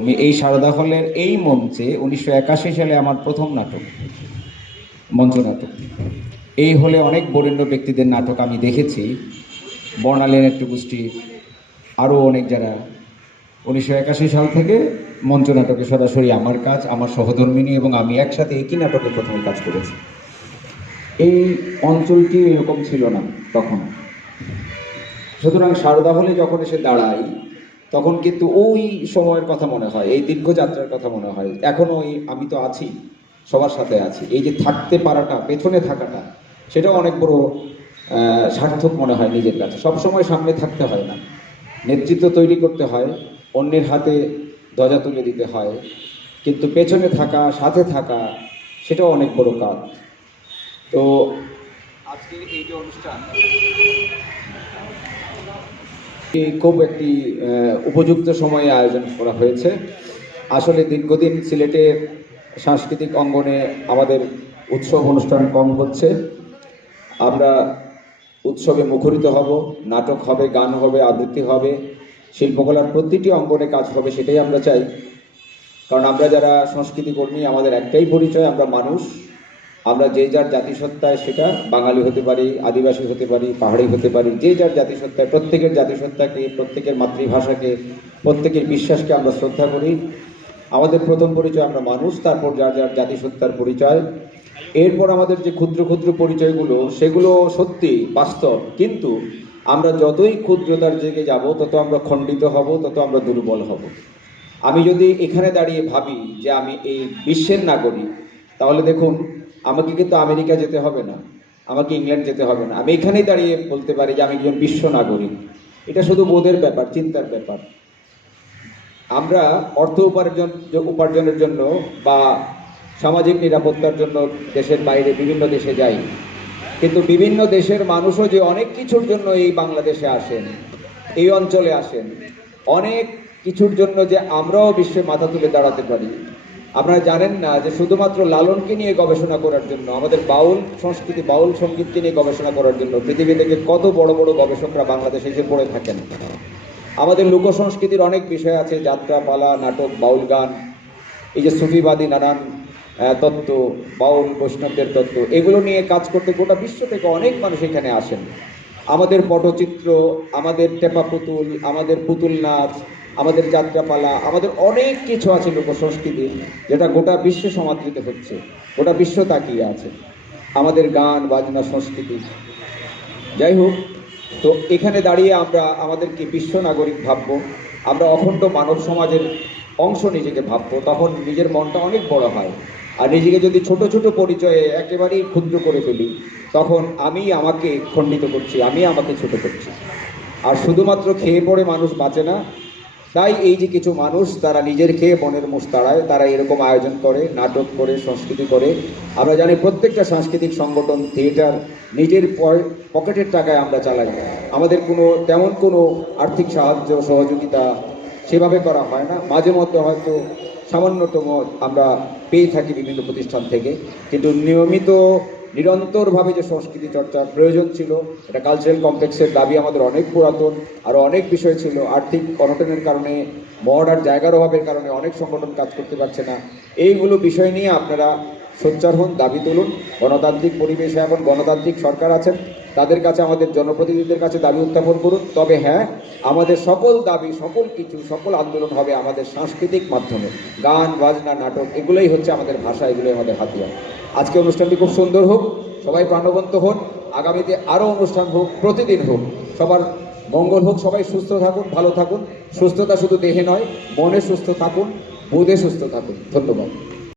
আমি এই সারদা হলের এই মঞ্চে 1981 সালে আমার প্রথম নাটক, মঞ্চ নাটক। এই হলে অনেক বরেণ্য ব্যক্তিদের নাটক আমি দেখেছি, বর্ণালী নাট্যগোষ্ঠী, আরও অনেক যারা। 1981 সাল থেকে মঞ্চ নাটকে সরাসরি আমার কাজ, আমার সহধর্মিনী এবং আমি একসাথে একই নাটকে প্রথমে কাজ করেছি। এই অঞ্চলটি এরকম ছিল না তখন। সুতরাং সারদা হলে যখন এসে দাঁড়াই তখন কিন্তু ওই সময়ের কথা মনে হয়, এই দীর্ঘ যাত্রার কথা মনে হয়। এখনও আমি তো আছি, সবার সাথে আছি। এই যে থাকতে পারাটা, পেছনে থাকাটা, সেটাও অনেক বড় সার্থক মনে হয় নিজের কাছে। সবসময় সামনে থাকতে হয় না, নেতৃত্ব তৈরি করতে হয়, অন্যের হাতে ধ্বজা তুলে দিতে হয়, কিন্তু পেছনে থাকা, সাথে থাকা, সেটাও অনেক বড় কাজ। তো আজকের এই যে অনুষ্ঠান, খুব একটি উপযুক্ত সময়ে আয়োজন করা হয়েছে। আসলে দীর্ঘদিন সিলেটে সাংস্কৃতিক অঙ্গনে আমাদের উৎসব অনুষ্ঠান কম হচ্ছে। আমরা উৎসবে মুখরিত হব, নাটক হবে, গান হবে, আবৃত্তি হবে, শিল্পকলার প্রতিটি অঙ্গনে কাজ হবে, সেটাই আমরা চাই। কারণ আমরা যারা সংস্কৃতি কর্মী, আমাদের একটাই পরিচয়, আমরা মানুষ। আমরা যে যার জাতিসত্তায়, সেটা বাঙালি হতে পারি, আদিবাসী হতে পারি, পাহাড়ি হতে পারি, যে যার জাতিসত্তায়, প্রত্যেকের জাতিসত্তাকে, প্রত্যেকের মাতৃভাষাকে, প্রত্যেকের বিশ্বাসকে আমরা শ্রদ্ধা করি। আমাদের প্রথম পরিচয় আমরা মানুষ, তারপর যার যার জাতিসত্তার পরিচয়। এরপর আমাদের যে ক্ষুদ্র ক্ষুদ্র পরিচয়গুলো, সেগুলো সত্যি বাস্তব, কিন্তু আমরা যতই ক্ষুদ্রতার দিকে যাব, তত আমরা খণ্ডিত হব, তত আমরা দুর্বল হব। আমি যদি এখানে দাঁড়িয়ে ভাবি যে আমি এই বিশ্বের নাগরিক, তাহলে দেখুন আমাকে কিন্তু আমেরিকা যেতে হবে না, আমাকে ইংল্যান্ড যেতে হবে না। আমি এখানেই দাঁড়িয়ে বলতে পারি যে আমি একজন বিশ্ব নাগরিক। এটা শুধু বোধের ব্যাপার, চিন্তার ব্যাপার। আমরা অর্থ উপার্জনের জন্য বা সামাজিক নিরাপত্তার জন্য দেশের বাইরে বিভিন্ন দেশে যাই, কিন্তু বিভিন্ন দেশের মানুষও যে অনেক কিছুর জন্য এই বাংলাদেশে আসেন, এই অঞ্চলে আসেন, অনেক কিছুর জন্য যে আমরাও বিশ্বে মাথা তুলে দাঁড়াতে পারি। আপনারা জানেন না যে শুধুমাত্র লালনকে নিয়ে গবেষণা করার জন্য, আমাদের বাউল সংস্কৃতি, বাউল সঙ্গীতকে নিয়ে গবেষণা করার জন্য পৃথিবী থেকে কত বড় বড় গবেষকরা বাংলাদেশে এসে পড়ে থাকেন। আমাদের লোক সংস্কৃতির অনেক বিষয় আছে, যাত্রা, পালা, নাটক, বাউল গান, এই যে সুফিবাদী নানান তত্ত্ব, বাউল বৈষ্ণবদের তত্ত্ব, এগুলো নিয়ে কাজ করতে গোটা বিশ্ব থেকে অনেক মানুষ এখানে আসেন। আমাদের পটচিত্র, আমাদের টেপা পুতুল, আমাদের পুতুল নাচ, আমাদের যাত্রাপালা, আমাদের অনেক কিছু আছে লোক সংস্কৃতি, যেটা গোটা বিশ্বে সমাদৃত হচ্ছে, গোটা বিশ্ব তাকিয়ে আছে। আমাদের গান বাজনা সংস্কৃতি, যাই হোক। তো এখানে দাঁড়িয়ে আমরা আমাদেরকে বিশ্ব নাগরিক ভাববো, আমরা অখণ্ড মানব সমাজের অংশ নিজেকে ভাববো, তখন নিজের মনটা অনেক বড় হয়। আর নিজেকে যদি ছোট ছোট পরিচয়ে একেবারেই ক্ষুদ্র করে ফেলি, তখন আমি আমাকে খণ্ডিত করছি, আমি আমাকে ছোট করছি। আর শুধুমাত্র খেয়ে পড়ে মানুষ বাঁচে না। তাই এই যে কিছু মানুষ, তারা নিজের খেয়ে বনের মোষ তাড়ায়, তারা এরকম আয়োজন করে, নাটক করে, সংস্কৃতি করে। আমরা জানি প্রত্যেকটা সাংস্কৃতিক সংগঠন, থিয়েটার নিজের পকেটের টাকায় আমরা চালাই। আমাদের তেমন কোনো আর্থিক সাহায্য সহযোগিতা সেভাবে করা হয় না। মাঝে মধ্যে হয়তো সামান্যতম আমরা পেয়ে থাকি বিভিন্ন প্রতিষ্ঠান থেকে, কিন্তু নিয়মিত নিরন্তরভাবে যে সংস্কৃতি চর্চার প্রয়োজন ছিল, এটা কালচারাল কমপ্লেক্সের দাবি আমাদের অনেক পুরাতন। আরও অনেক বিষয় ছিল, আর্থিক অনটনের কারণে, মড আর জায়গার অভাবের কারণে অনেক সংগঠন কাজ করতে পারছে না। এইগুলো বিষয় নিয়ে আপনারা সোচ্চার হন, দাবি তুলুন। গণতান্ত্রিক পরিবেশে এখন গণতান্ত্রিক সরকার আছেন, তাদের কাছে, আমাদের জনপ্রতিনিধিদের কাছে দাবি উত্থাপন করুন। তবে হ্যাঁ, আমাদের সকল দাবি, সকল কিছু, সকল আন্দোলন হবে আমাদের সাংস্কৃতিক মাধ্যমে। গান বাজনা নাটক, এগুলোই হচ্ছে আমাদের ভাষা, এগুলোই আমাদের হাতিয়ার। আজকে অনুষ্ঠানটি খুব সুন্দর হোক, সবাই প্রাণবন্ত হন, আগামীতে আরও অনুষ্ঠান হোক, প্রতিদিন হোক, সবার মঙ্গল হোক, সবাই সুস্থ থাকুন, ভালো থাকুন। সুস্থতা শুধু দেহে নয়, মনে সুস্থ থাকুন, বোধে সুস্থ থাকুন। ধন্যবাদ।